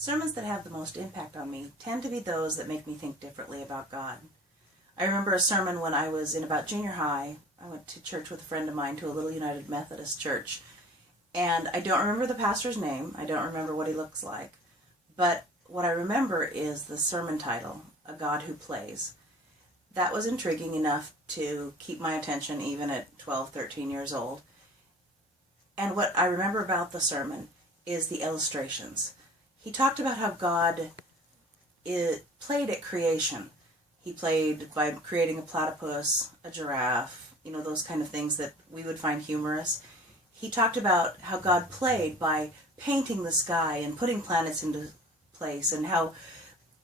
Sermons that have the most impact on me tend to be those that make me think differently about God. I remember a sermon when I was in about junior high. I went to church with a friend of mine to a little United Methodist church. And I don't remember the pastor's name. I don't remember what he looks like. But what I remember is the sermon title, A God Who Plays. That was intriguing enough to keep my attention even at 12, 13 years old. And what I remember about the sermon is the illustrations. He talked about how God played at creation. He played by creating a platypus, a giraffe, those kind of things that we would find humorous. He talked about how God played by painting the sky and putting planets into place, and how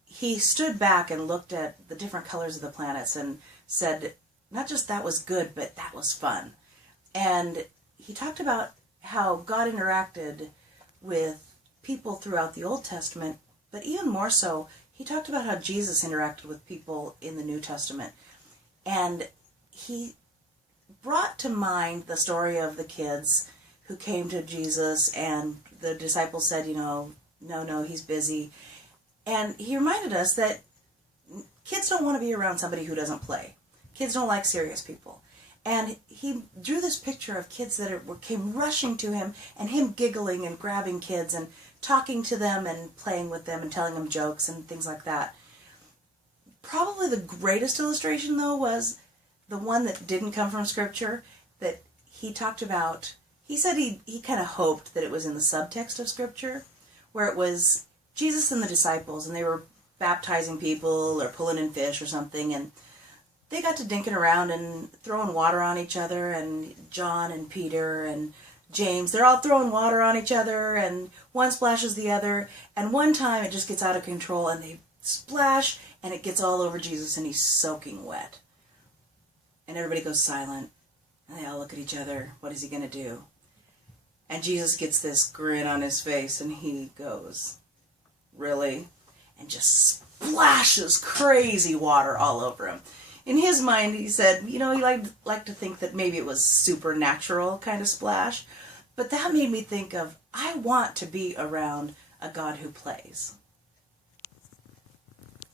he stood back and looked at the different colors of the planets and said, not just that was good, but that was fun. And he talked about how God interacted with people throughout the Old Testament, but even more so, he talked about how Jesus interacted with people in the New Testament. And he brought to mind the story of the kids who came to Jesus, and the disciples said, no, he's busy. And he reminded us that kids don't want to be around somebody who doesn't play. Kids don't like serious people. And he drew this picture of kids that came rushing to him, and him giggling and grabbing kids and talking to them and playing with them and telling them jokes and things like that. Probably the greatest illustration, though, was the one that didn't come from Scripture, that he talked about. He said he kind of hoped that it was in the subtext of Scripture, where it was Jesus and the disciples, and they were baptizing people or pulling in fish or something, and they got to dinking around and throwing water on each other, and John and Peter and James, they're all throwing water on each other, and one splashes the other, and one time it just gets out of control, and they splash, and it gets all over Jesus, and he's soaking wet. And everybody goes silent, and they all look at each other. What is he going to do? And Jesus gets this grin on his face, and he goes, really? And just splashes crazy water all over him. In his mind, he said, he liked to think that maybe it was supernatural kind of splash. But that made me think of, I want to be around a God who plays.